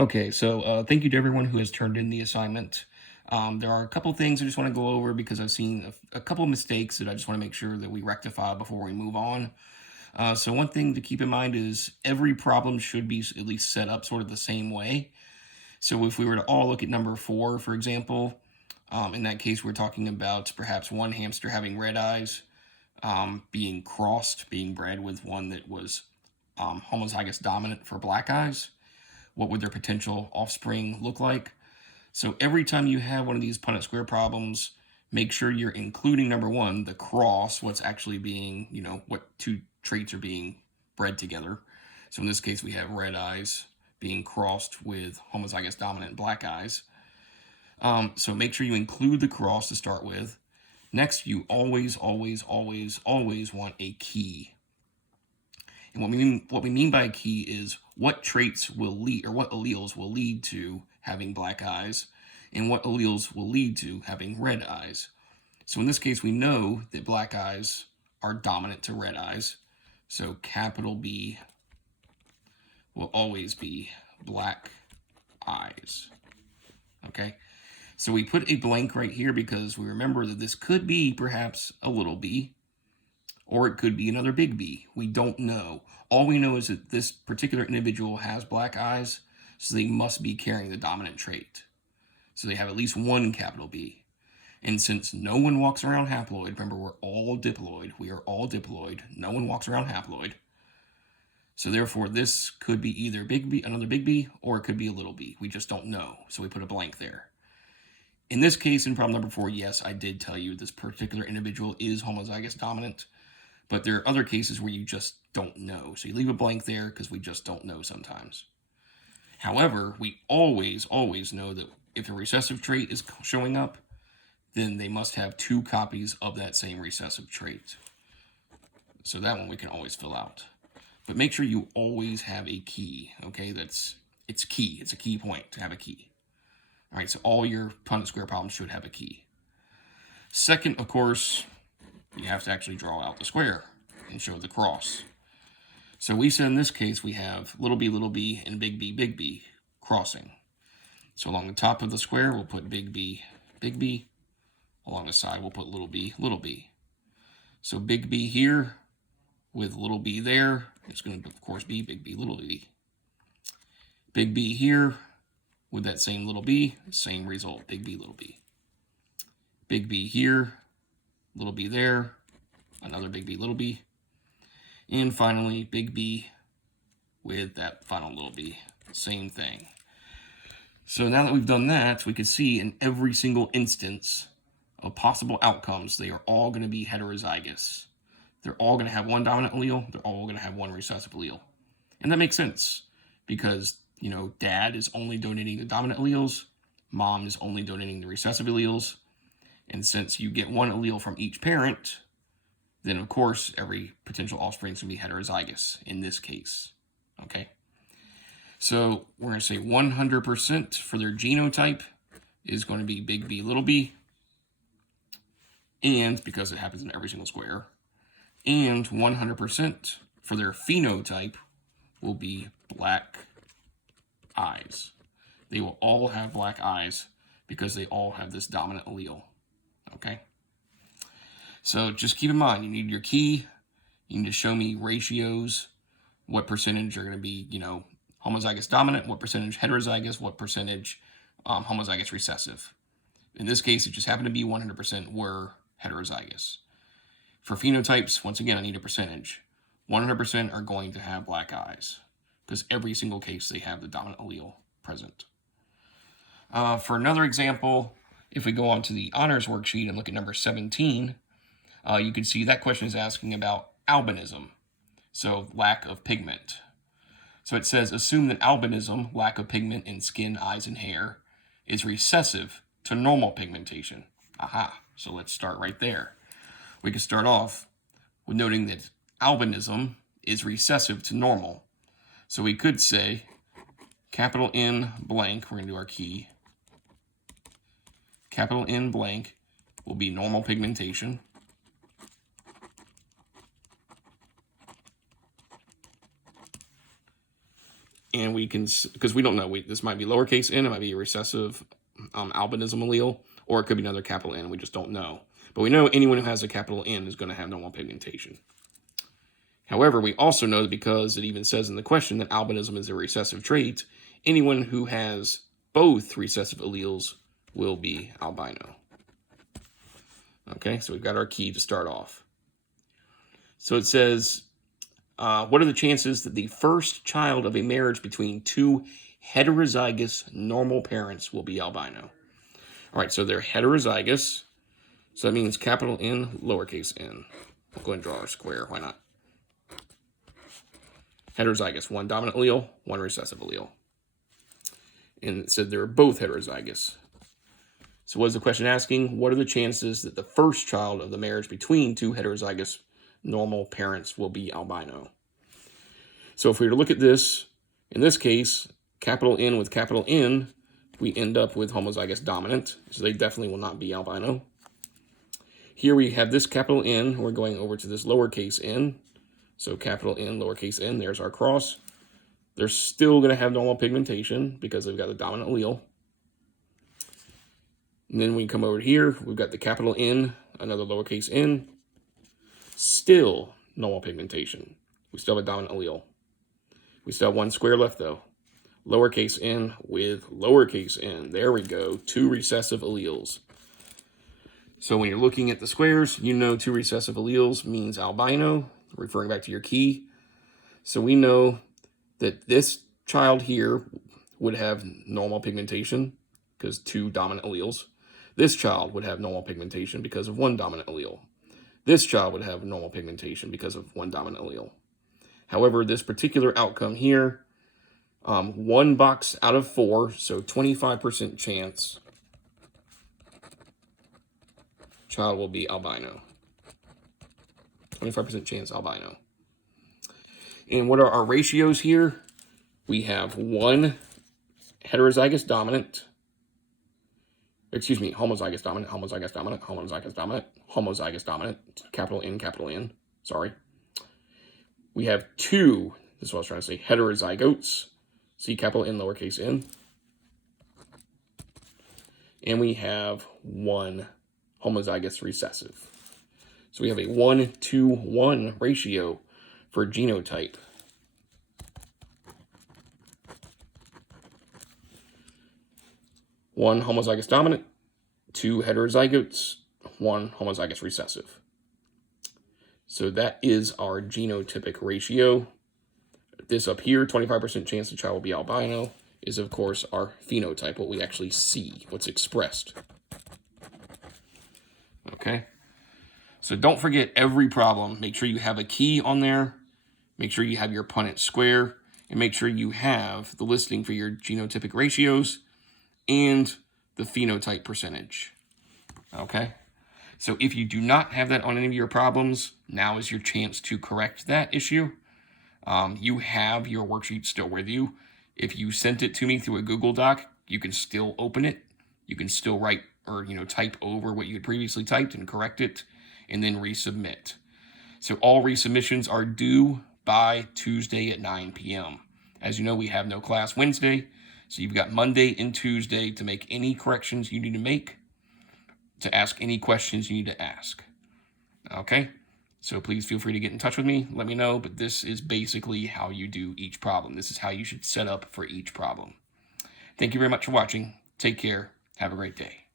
Okay, so thank you to everyone who has turned in the assignment. There are a couple things I just want to go over because I've seen a couple mistakes that I just want to make sure that we rectify before we move on. So one thing to keep in mind is every problem should be at least set up sort of the same way. So if we were to all look at number 4, for example, in that case, we're talking about perhaps one hamster having red eyes, being crossed, being bred with one that was homozygous dominant for black eyes. What would their potential offspring look like? So every time you have one of these Punnett square problems, make sure you're including number 1, the cross, what's actually being, what two traits are being bred together. So in this case, we have red eyes being crossed with homozygous dominant black eyes. So make sure you include the cross to start with. Next, you always, always, always, always want a key. And what we mean by a key is what traits will lead, or what alleles will lead to having black eyes, and what alleles will lead to having red eyes. So in this case, we know that black eyes are dominant to red eyes. So capital B will always be black eyes. Okay? So we put a blank right here because we remember that this could be perhaps a little b, or it could be another big B. We don't know. All we know is that this particular individual has black eyes, so they must be carrying the dominant trait. So they have at least one capital B. And since no one walks around haploid, remember we're all diploid, we are all diploid, no one walks around haploid. So therefore this could be either big B, another big B, or it could be a little b. We just don't know, so we put a blank there. In this case, in problem number 4, yes, I did tell you this particular individual is homozygous dominant. But there are other cases where you just don't know. So you leave a blank there because we just don't know sometimes. However, we always, always know that if a recessive trait is showing up, then they must have 2 copies of that same recessive trait. So that one we can always fill out. But make sure you always have a key, okay? It's key. It's a key point to have a key. All right, so all your Punnett square problems should have a key. Second, of course, you have to actually draw out the square and show the cross. So we said in this case we have little b, and big B crossing. So along the top of the square, we'll put big B. Along the side, we'll put little b. So big B here with little b there, it's going to, of course, be big B, little b. Big B here with that same little b, same result, big B, little b. Big B here, little b there, another big B, little b, and finally big B with that final little b, same thing. So now that we've done that, we can see in every single instance of possible outcomes, they are all going to be heterozygous. They're all going to have one dominant allele, they're all going to have one recessive allele. And that makes sense because, dad is only donating the dominant alleles, mom is only donating the recessive alleles. And since you get one allele from each parent, then of course every potential offspring is going to be heterozygous in this case. Okay? So we're going to say 100% for their genotype is going to be big B, little b. And because it happens in every single square. And 100% for their phenotype will be black eyes. They will all have black eyes because they all have this dominant allele. Okay? So just keep in mind, you need your key. You need to show me ratios, what percentage are going to be, homozygous dominant, what percentage heterozygous, what percentage homozygous recessive. In this case, it just happened to be 100% were heterozygous. For phenotypes, once again, I need a percentage. 100% are going to have black eyes because every single case they have the dominant allele present. For another example, if we go on to the honors worksheet and look at number 17, you can see that question is asking about albinism, so lack of pigment. So it says, assume that albinism, lack of pigment in skin, eyes, and hair, is recessive to normal pigmentation. Aha, so let's start right there. We can start off with noting that albinism is recessive to normal. So we could say, capital N blank, we're going to do our key, capital N blank will be normal pigmentation. And we can, because we don't know, this might be lowercase n, it might be a recessive albinism allele, or it could be another capital N, we just don't know. But we know anyone who has a capital N is going to have normal pigmentation. However, we also know that because it even says in the question that albinism is a recessive trait, anyone who has both recessive alleles will be albino. Okay, so we've got our key to start off. So it says, what are the chances that the first child of a marriage between two heterozygous normal parents will be albino? All right, so they're heterozygous. So that means capital N, lowercase n. We'll go ahead and draw our square. Why not? Heterozygous, one dominant allele, one recessive allele. And it said they're both heterozygous. So what is the question asking? What are the chances that the first child of the marriage between two heterozygous normal parents will be albino? So if we were to look at this, in this case, capital N with capital N, we end up with homozygous dominant. So they definitely will not be albino. Here we have this capital N. We're going over to this lowercase n. So capital N, lowercase n, there's our cross. They're still going to have normal pigmentation because they've got the dominant allele. And then we come over here, we've got the capital N, another lowercase n. Still normal pigmentation. We still have a dominant allele. We still have one square left though. Lowercase n with lowercase n. There we go, two recessive alleles. So when you're looking at the squares, you know two recessive alleles means albino, referring back to your key. So we know that this child here would have normal pigmentation because two dominant alleles. This child would have normal pigmentation because of one dominant allele. This child would have normal pigmentation because of one dominant allele. However, this particular outcome here, 1 box out of 4, so 25% chance child will be albino. 25% chance albino. And what are our ratios here? We have one heterozygous dominant, homozygous dominant, homozygous dominant, homozygous dominant, homozygous dominant, capital N, sorry. We have 2, this is what I was trying to say, heterozygotes, C capital N, lowercase n. And we have 1 homozygous recessive. So we have a 1-to-1 ratio for genotype. One homozygous dominant, 2 heterozygotes, 1 homozygous recessive. So that is our genotypic ratio. This up here, 25% chance the child will be albino, is of course our phenotype, what we actually see, what's expressed. Okay, so don't forget every problem. Make sure you have a key on there. Make sure you have your Punnett square, and make sure you have the listing for your genotypic ratios and the phenotype percentage. Okay, so if you do not have that on any of your problems, now is your chance to correct that issue. You have your worksheet still with you. If you sent it to me through a Google Doc, you can still open it. You can still write or type over what you had previously typed and correct it, and then resubmit. So all resubmissions are due by Tuesday at 9 p.m. As you know, we have no class Wednesday, so you've got Monday and Tuesday to make any corrections you need to make, to ask any questions you need to ask. Okay? So please feel free to get in touch with me, let me know, but this is basically how you do each problem. This is how you should set up for each problem. Thank you very much for watching. Take care. Have a great day.